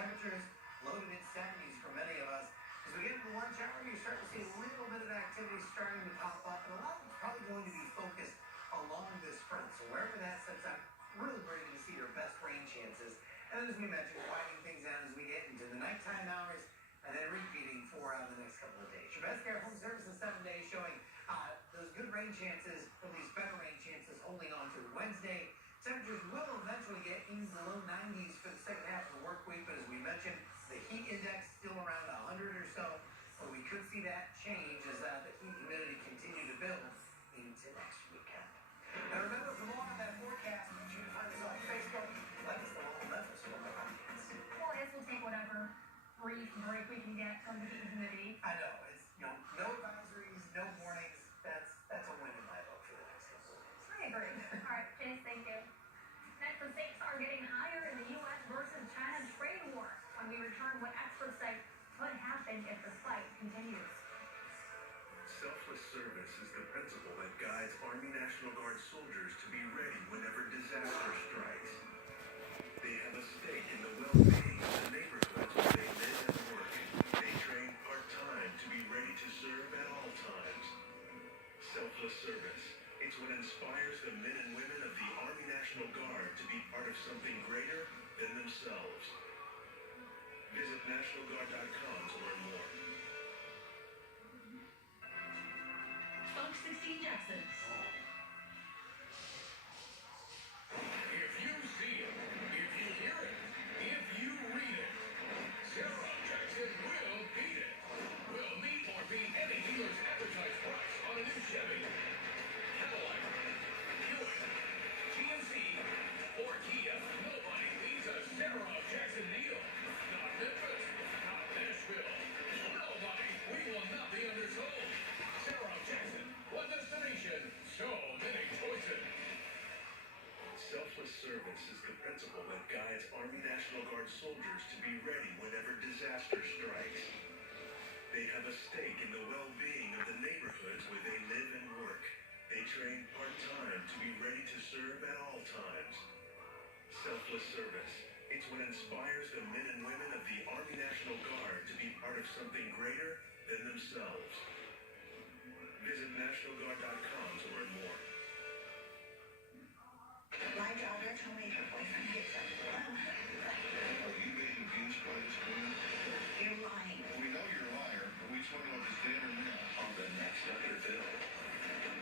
Temperatures low to mid 70s for many of us. As we get into the lunch hour, you start to see a little bit of activity starting to pop up, and a lot of it's probably going to be focused along this front. So wherever that sets up, really where you're going to see your best rain chances. And as we mentioned, winding things down as we get into the nighttime hours, and then repeating for the next couple of days. Your Best Care Home Services 7 days showing those good rain chances, or these better rain chances, holding on to Wednesday. Temperatures will eventually get into the low 90s for the second half of the work week, but as we mentioned, the heat index still around 100 or so, but we could see that change as the heat humidity continue to build into next weekend. Now remember, for more on that forecast, you can find us on Facebook, like us the local Memphis Weather Podcast. Well, I guess we'll take whatever break we can get from the heat and humidity. I know, it's, no advisories, no warnings. That's a win in my book for the next couple of days. I agree. All right, Chase, thank you. Next, the stakes are getting higher in the U.S. versus China trade war. When we return, what experts say could happen if the fight continues. Selfless service is the principle that guides Army National Guard soldiers to be ready whenever disaster strikes. They have a stake in the well-being of the neighborhoods where they live and work. They train part-time to be ready to serve at all times. Selfless service. It's what inspires the men and women of the Army National Guard to be part of something greater than themselves. Visit NationalGuard.com to learn more. Fox 16 Jackson. If you see it, if you hear it, if you read it, Sarah Jackson will beat it. Will meet or beat any dealer's advertised price on a new Chevy, Cadillac, Buick, GMC, or Kia. Nobody beats a Sarah Jackson deal. Not Memphis, not Nashville. Nobody. We will not be undersold. Sarah Jackson, one destination, so many choices. Selfless service is the principle that guides Army National Guard soldiers to be ready whenever disaster strikes. They have a stake in the well-being of the neighborhoods where they live and work. They train part-time to be ready to serve at all times. Selfless service. It's what inspires the men and women of the Army National Guard to be part of something greater than themselves. Visit NationalGuard.com to learn more. My daughter told me her boyfriend gets up. Are you being abused by this woman? You're lying. We know you're a liar, but we just want to know if it's dead or not. On the next Dr. Phil.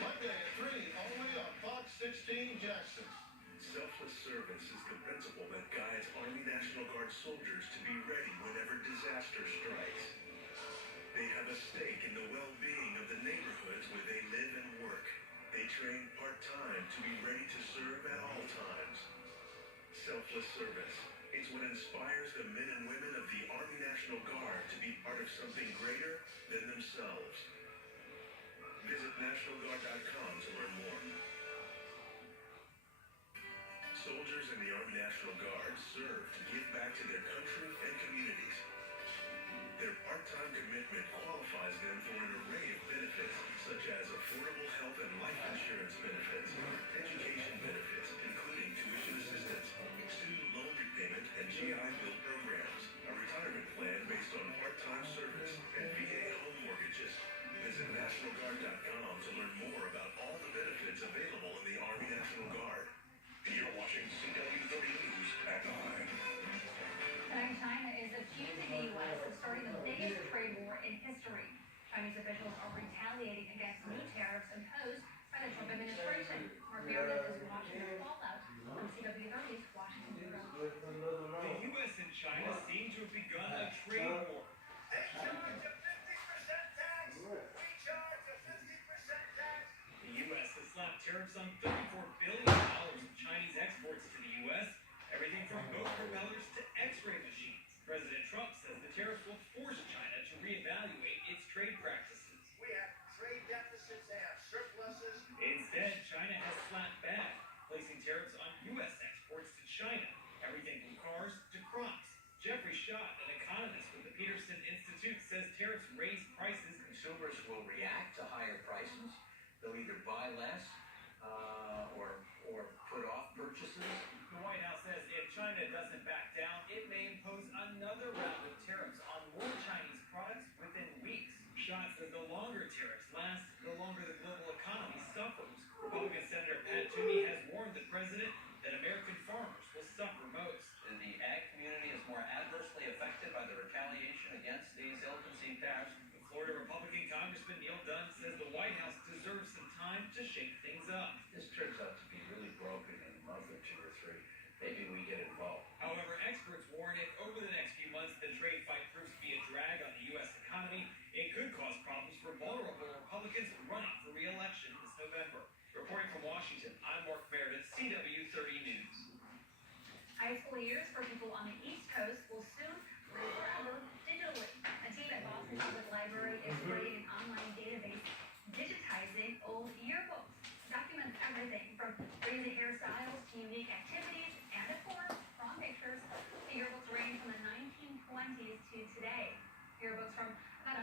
Monday at 3, only on Fox 16 Jackson. Selfless service is the principle that guides Army National Guard soldiers to be ready whenever disaster strikes. They have a stake in the well-being of the neighborhoods where they live and work. They train part-time to be ready to serve at all times. Selfless service. It's what inspires the men and women of the Army National Guard to be part of something greater than themselves. Visit NationalGuard.com to learn more. Soldiers in the Army National Guard serve to give back to their country and communities. Their part-time commitment qualifies them for an array of benefits, such as affordable health and life insurance benefits, education benefits, including tuition assistance, student loan repayment, and GI Bill programs, a retirement plan based on part-time service, and VA home mortgages. Visit NationalGuard.com to learn more about all the benefits available in the Army National Guard. You're watching CW30 News at 9. Tonight, China is accusing the U.S. of starting the biggest trade war in history. Chinese officials are retaliating against new tariffs imposed by the Trump administration. Mark Meredith is watching the fallout from CW30's Washington Bureau. The U.S. and China seem to have begun a trade war. They charge a 50% tax. We charge a 50% tax. The U.S. has slapped tariffs on $34 billion of Chinese exports to the U.S., everything from boat propellers to X-ray machines. President Trump says the tariffs will force China to reevaluate its trade practices. We have trade deficits, they have surpluses. Instead, China has slapped back, placing tariffs on U.S. exports to China, everything from cars to crops. Jeffrey Schott, an economist with the Peterson Institute, says tariffs raise prices. Consumers will react to higher prices. They'll either buy less or put off purchases. The White House says if China doesn't back down, it may impose another Yearbooks from about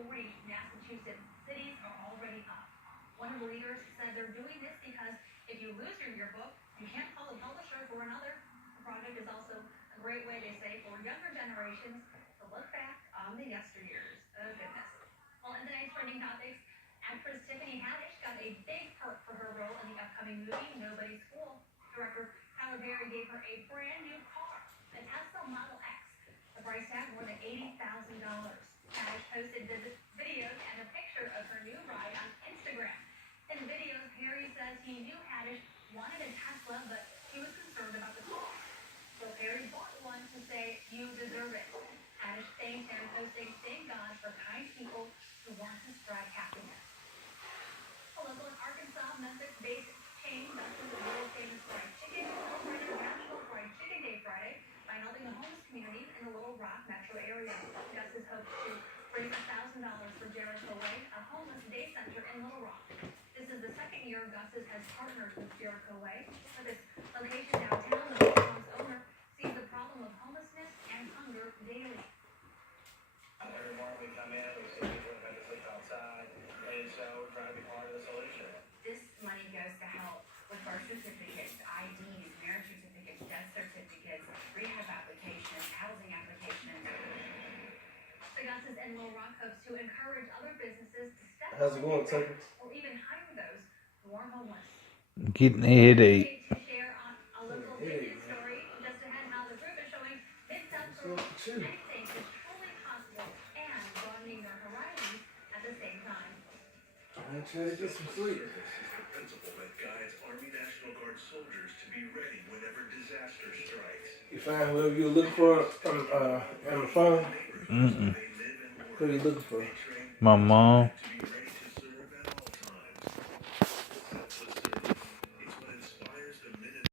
140 Massachusetts cities are already up. One of the leaders said they're doing this because if you lose your yearbook, you can't call the publisher for another. The project is also a great way, they say, for younger generations to look back on the yesteryears. Oh, goodness. Well, in tonight's trending topics, actress Tiffany Haddish got a big perk for her role in the upcoming movie Nobody's Fool. Director Tyler Perry gave her a brand new car, a Tesla Model X. The price tag more than $80,000. Haddish posted videos and a picture of her new ride on Instagram. In the videos, Perry says he knew Haddish wanted a Tesla, but he was concerned about the cost. So Perry bought one to say, "You deserve it." Haddish thanked him, posting, "Thank God for kind people who want to spread happiness." A local in Arkansas, Memphis-based chain Gus's world famous fried chicken celebrated National Fried Chicken Day Friday by helping the homeless community in the Little Rock metro area. Gus's hopes to raise $1,000 for Jericho Way, a homeless day center in Little Rock. This is the second year Gus's has partnered with Jericho Way. With its location downtown, the restaurant's owner sees the problem of homelessness and hunger daily. Every morning we come in, we see people that have to sleep outside, and so we're trying to be part of the solution. This money goes to help with birth certificates, IDs, marriage certificates, death certificates, rehab applications, housing applications. The Gus's in Little Rock hopes to encourage other businesses to step How's it up going, and Tucker? or even hire those who are homeless. Getting a headache. To share on a local business story just ahead how the group is showing mid-south anything is truly possible and broadening their horizons at the same time. I'm trying to get some sleep. Service is the principle that guides Army National Guard soldiers to be ready whenever disaster strikes. You find whoever you're looking for on the phone? Mm-mm. They live and work. Who are you looking for? They train My mom. to be ready